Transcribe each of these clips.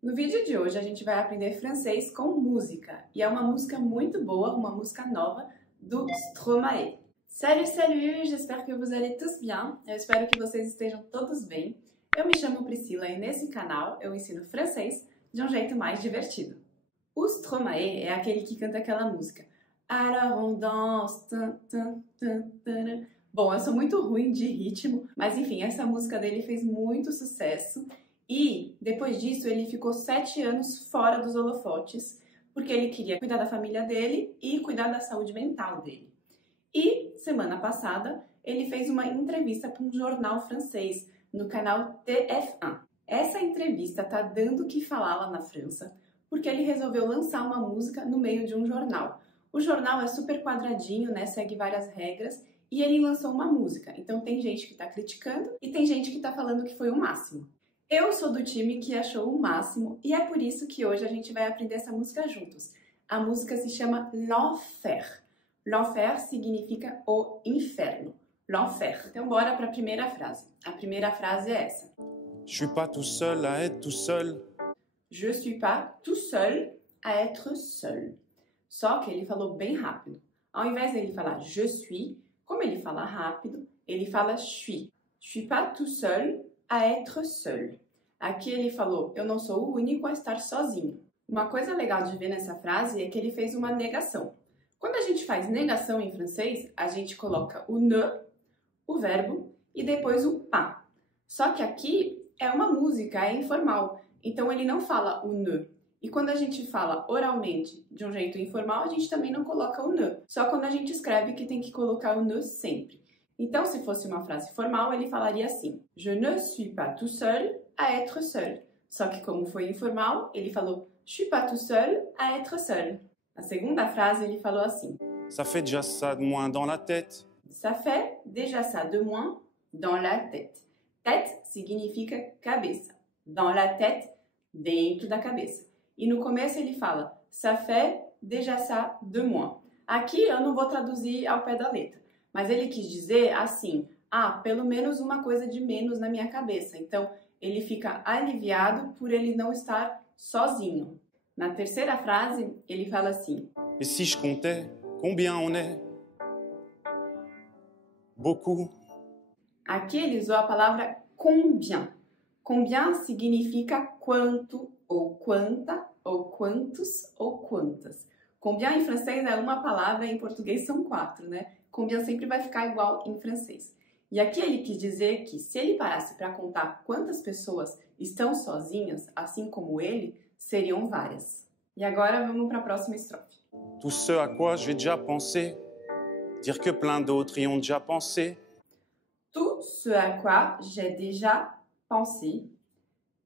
No vídeo de hoje a gente vai aprender francês com música, e é uma música muito boa, uma música nova do Stromae. Salut, salut! J'espère que vous allez tous bien. Eu espero que vocês estejam todos bem. Eu me chamo Priscila e nesse canal eu ensino francês de um jeito mais divertido. O Stromae é aquele que canta aquela música Alors on danse, tan, tan, tan, tan. Bom, eu sou muito ruim de ritmo, mas enfim, essa música dele fez muito sucesso. E, depois disso, ele ficou 7 anos fora dos holofotes, porque ele queria cuidar da família dele e cuidar da saúde mental dele. E, semana passada, ele fez uma entrevista para um jornal francês, no canal TF1. Essa entrevista tá dando o que falar lá na França, porque ele resolveu lançar uma música no meio de um jornal. O jornal é super quadradinho, né, segue várias regras, e ele lançou uma música. Então tem gente que tá criticando e tem gente que tá falando que foi o máximo. Eu sou do time que achou o máximo e é por isso que hoje a gente vai aprender essa música juntos. A música se chama L'Enfer. L'Enfer significa o inferno. L'Enfer. Então bora para a primeira frase. A primeira frase é essa. Je suis pas tout seul à être tout seul. Je suis pas tout seul à être seul. Só que ele falou bem rápido. Ao invés dele falar je suis, como ele fala rápido, ele fala suis. Je suis pas tout seul à être seul. Aqui ele falou, eu não sou o único a estar sozinho. Uma coisa legal de ver nessa frase é que ele fez uma negação. Quando a gente faz negação em francês, a gente coloca o ne, o verbo, e depois o pas. Só que aqui é uma música, é informal, então ele não fala o ne. E quando a gente fala oralmente de um jeito informal, a gente também não coloca o ne. Só quando a gente escreve que tem que colocar o ne sempre. Então, se fosse uma frase formal, ele falaria assim: Je ne suis pas tout seul à être seul. Só que como foi informal, ele falou Je suis pas tout seul à être seul. Na segunda frase, ele falou assim: Ça fait déjà ça de moins dans la tête. Ça fait déjà ça de moins dans la tête. Tête significa cabeça. Dans la tête, dentro da cabeça. E no começo ele fala Ça fait déjà ça de moins. Aqui eu não vou traduzir ao pé da letra. Mas ele quis dizer assim, pelo menos uma coisa de menos na minha cabeça. Então, ele fica aliviado por ele não estar sozinho. Na terceira frase, ele fala assim. Et si je comptais, combien on est? Beaucoup. Aqui ele usou a palavra combien. Combien significa quanto, ou quanta, ou quantos, ou quantas. Combien em francês é uma palavra, em português são 4, né? Combien sempre vai ficar igual em francês. E aqui ele quis dizer que se ele parasse para contar quantas pessoas estão sozinhas, assim como ele, seriam várias. E agora vamos para a próxima estrofe. Tout ce à quoi j'ai déjà pensé. Dire que plein d'autres y ont déjà pensé. Tout ce à quoi j'ai déjà pensé.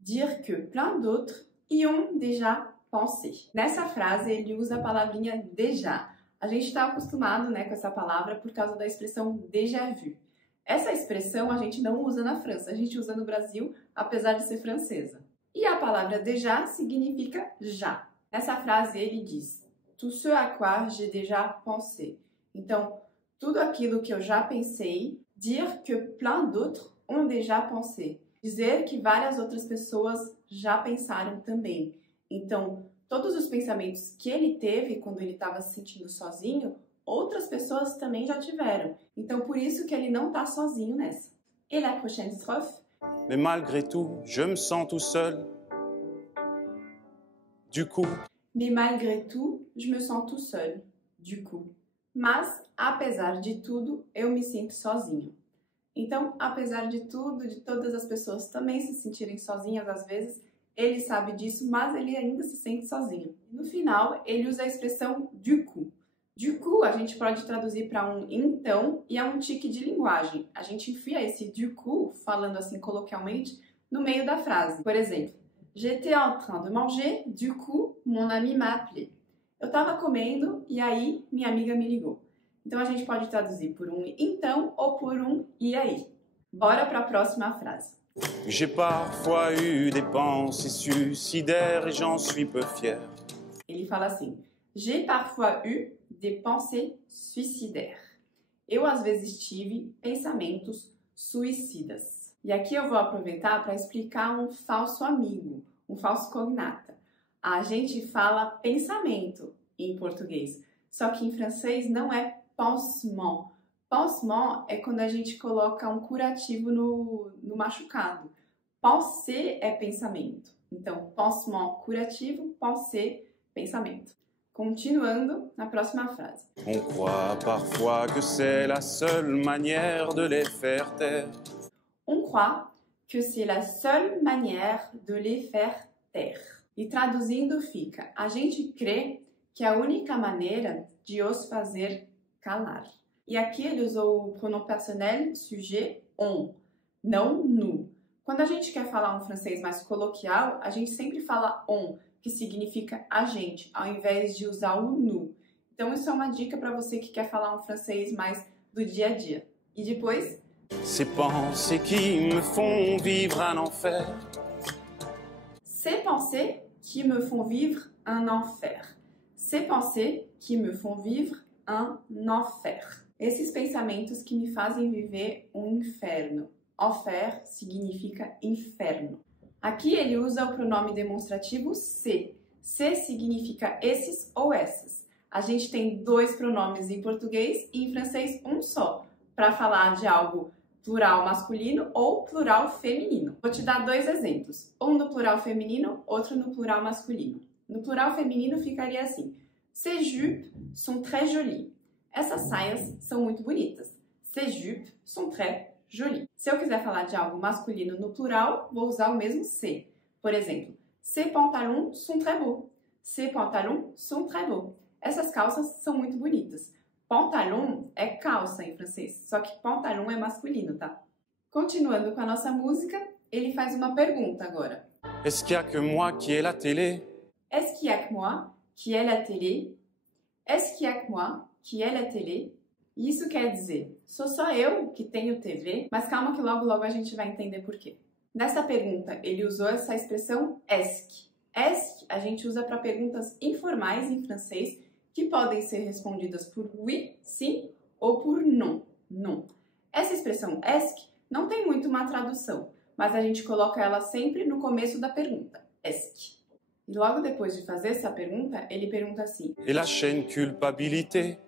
Dire que plein d'autres y ont déjà pensé. Nessa frase ele usa a palavrinha déjà. A gente está acostumado, né, com essa palavra por causa da expressão déjà vu. Essa expressão a gente não usa na França, a gente usa no Brasil, apesar de ser francesa. E a palavra déjà significa já. Nessa frase ele diz Tout ce à quoi j'ai déjà pensé. Então, tudo aquilo que eu já pensei, dire que plein d'autres ont déjà pensé. Dizer que várias outras pessoas já pensaram também. Então, todos os pensamentos que ele teve quando ele estava se sentindo sozinho, outras pessoas também já tiveram. Então, por isso que ele não está sozinho nessa. Et la prochaine strophe. Mais malgré tout, je me sens tout seul. Du coup. Mais malgré tout, je me sens tout seul. Du coup. Mas, apesar de tudo, eu me sinto sozinho. Então, apesar de tudo, de todas as pessoas também se sentirem sozinhas às vezes, ele sabe disso, mas ele ainda se sente sozinho. No final, ele usa a expressão du coup. Du coup, a gente pode traduzir para um então e é um tique de linguagem. A gente enfia esse du coup, falando assim coloquialmente, no meio da frase. Por exemplo, J'étais en train de manger, du coup, mon ami m'a appelé. Eu estava comendo e aí minha amiga me ligou. Então a gente pode traduzir por um então ou por um e aí. Bora para a próxima frase. J'ai parfois eu des pensées suicidaires et j'en suis peu fier. Ele fala assim, J'ai parfois eu des pensées suicidaires. Eu às vezes tive pensamentos suicidas. E aqui eu vou aproveitar para explicar um falso amigo. um falso cognata. A gente fala pensamento em português, só que em francês não é pansement. Pansement é quando a gente coloca um curativo no machucado. Penser é pensamento. Então, pansement, curativo, penser, pensamento. Continuando na próxima frase. On croit parfois que c'est la seule manière de les faire taire. On croit que c'est la seule manière de les faire taire. E traduzindo fica, a gente crê que é a única maneira de os fazer calar. E aqui ele usou o pronome personnel, sujet, on, não nous. Quando a gente quer falar um francês mais coloquial, a gente sempre fala on, que significa a gente, ao invés de usar o nous. Então isso é uma dica para você que quer falar um francês mais do dia a dia. E depois... Ces pensées qui me font vivre un enfer. Ces pensées qui me font vivre un enfer. Ces pensées qui me font vivre un enfer. Esses pensamentos que me fazem viver um inferno. Enfer significa inferno. Aqui ele usa o pronome demonstrativo se. Se significa esses ou essas. A gente tem dois pronomes em português e em francês um só, para falar de algo plural masculino ou plural feminino. Vou te dar dois exemplos, um no plural feminino, outro no plural masculino. No plural feminino ficaria assim: Ces jupes sont très jolies. Essas saias são muito bonitas. Ces jupes sont très jolies. Se eu quiser falar de algo masculino no plural, vou usar o mesmo se. Por exemplo, ces pantalons sont très beaux. Ces pantalons sont très beaux. Essas calças são muito bonitas. Pantalon é calça em francês, só que pantalon é masculino, tá? Continuando com a nossa música, ele faz uma pergunta agora. Est-ce qu'il y a que moi qui ai la télé? Est-ce qu'il y a que moi qui ai la télé? Est-ce qu'il y a que moi qui ai la télé? Isso quer dizer, sou só eu que tenho TV, mas calma que logo logo a gente vai entender por quê. Nessa pergunta, ele usou essa expressão est-ce. Est a gente usa para perguntas informais em francês que podem ser respondidas por oui, sim, ou por non, non. Essa expressão est não tem muito uma tradução, mas a gente coloca ela sempre no começo da pergunta, est. E logo depois de fazer essa pergunta, ele pergunta assim: Et la chaîne culpabilité?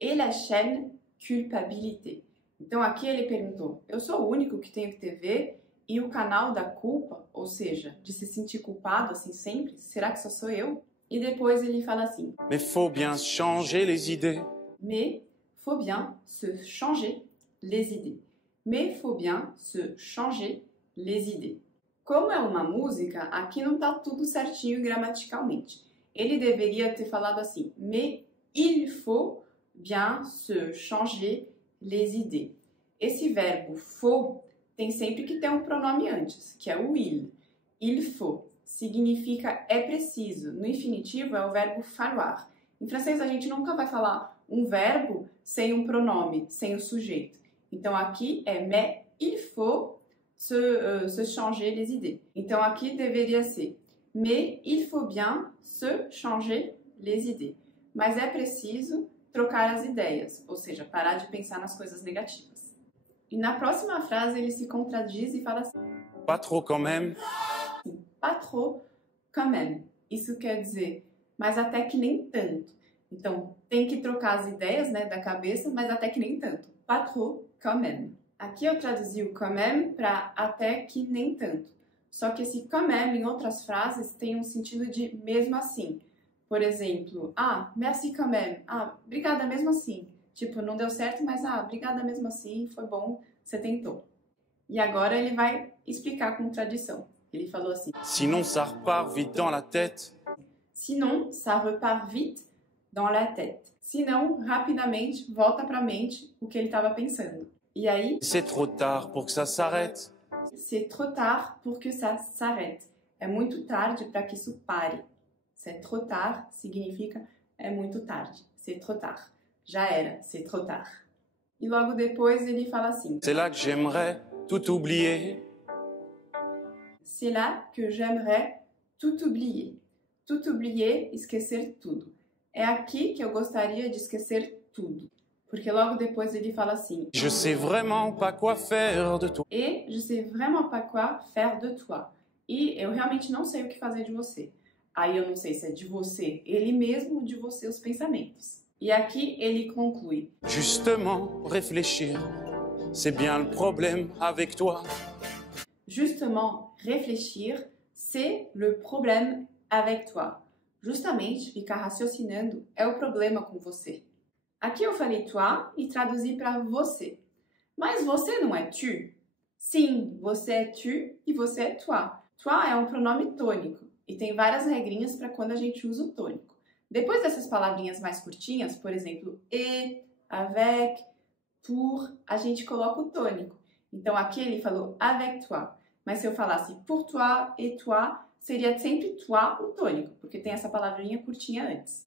Et la chaîne culpabilité. Então aqui ele perguntou: eu sou o único que tenho TV e o canal da culpa, ou seja, de se sentir culpado assim sempre, será que só sou eu? E depois ele fala assim: Mais faut bien changer les idées. Mais faut bien se changer les idées. Mais faut bien se changer les idées. Como é uma música, aqui não tá tudo certinho gramaticalmente. Ele deveria ter falado assim: Mais il faut bien se changer les idées. Esse verbo faut tem sempre que ter um pronome antes, que é o il. Il faut significa é preciso. No infinitivo é o verbo falloir. Em francês a gente nunca vai falar um verbo sem um pronome, sem o sujeito. Então aqui é mais il faut se changer les idées. Então aqui deveria ser mais il faut bien se changer les idées. Mas é preciso trocar as ideias, ou seja, parar de pensar nas coisas negativas. E na próxima frase ele se contradiz e fala assim: Pas trop quand même. Pas trop quand même. Isso quer dizer, mas até que nem tanto. Então, tem que trocar as ideias, né, da cabeça, mas até que nem tanto. Pas trop quand même. Aqui eu traduzi o quand même para até que nem tanto. Só que esse quand même em outras frases tem um sentido de mesmo assim. Por exemplo, merci quand même. Obrigada mesmo assim. Tipo, não deu certo, mas obrigada mesmo assim, foi bom, você tentou. E agora ele vai explicar com tradição. Ele falou assim: Sinon ça repart vite dans la tête. Sinon, ça repart vite dans la tête. Senão, rapidamente, volta pra mente o que ele estava pensando. E aí, C'est trop tard pour que ça s'arrête. c'est trop tard pour que ça s'arrête. É muito tarde para que isso pare. C'est trop tard significa é muito tarde. C'est trop tard. Já era, c'est trop tard. E logo depois ele fala assim: C'est là que j'aimerais tout oublier. C'est là que j'aimerais tout oublier. Tout oublier, esquecer tudo. É aqui que eu gostaria de esquecer tudo. Porque logo depois ele fala assim: Je sais vraiment pas quoi faire de toi. Et je sais vraiment pas quoi faire de toi. e eu realmente não sei o que fazer de você. Aí eu não sei se é de você ele mesmo ou de você os pensamentos. E aqui ele conclui: Justement, réfléchir, c'est bien le problème avec toi. Justement, réfléchir, c'est le problème avec toi. Justamente, ficar raciocinando é o problema com você. Aqui eu falei toi e traduzi para você. Mas você não é tu? Sim, você é tu e você é toi. Toi é um pronome tônico e tem várias regrinhas para quando a gente usa o tônico. Depois dessas palavrinhas mais curtinhas, por exemplo, et, avec, pour, a gente coloca o tônico. Então aqui ele falou avec toi. Mas se eu falasse pour toi et toi, seria sempre toi o tônico, porque tem essa palavrinha curtinha antes.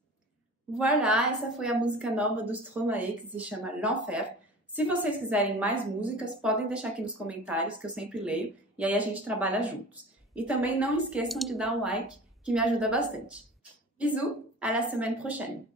Voilà, essa foi a música nova do Stromae, que se chama L'Enfer. Se vocês quiserem mais músicas, podem deixar aqui nos comentários, que eu sempre leio, e aí a gente trabalha juntos. E também não esqueçam de dar um like, que me ajuda bastante. Bisous, à la semaine prochaine!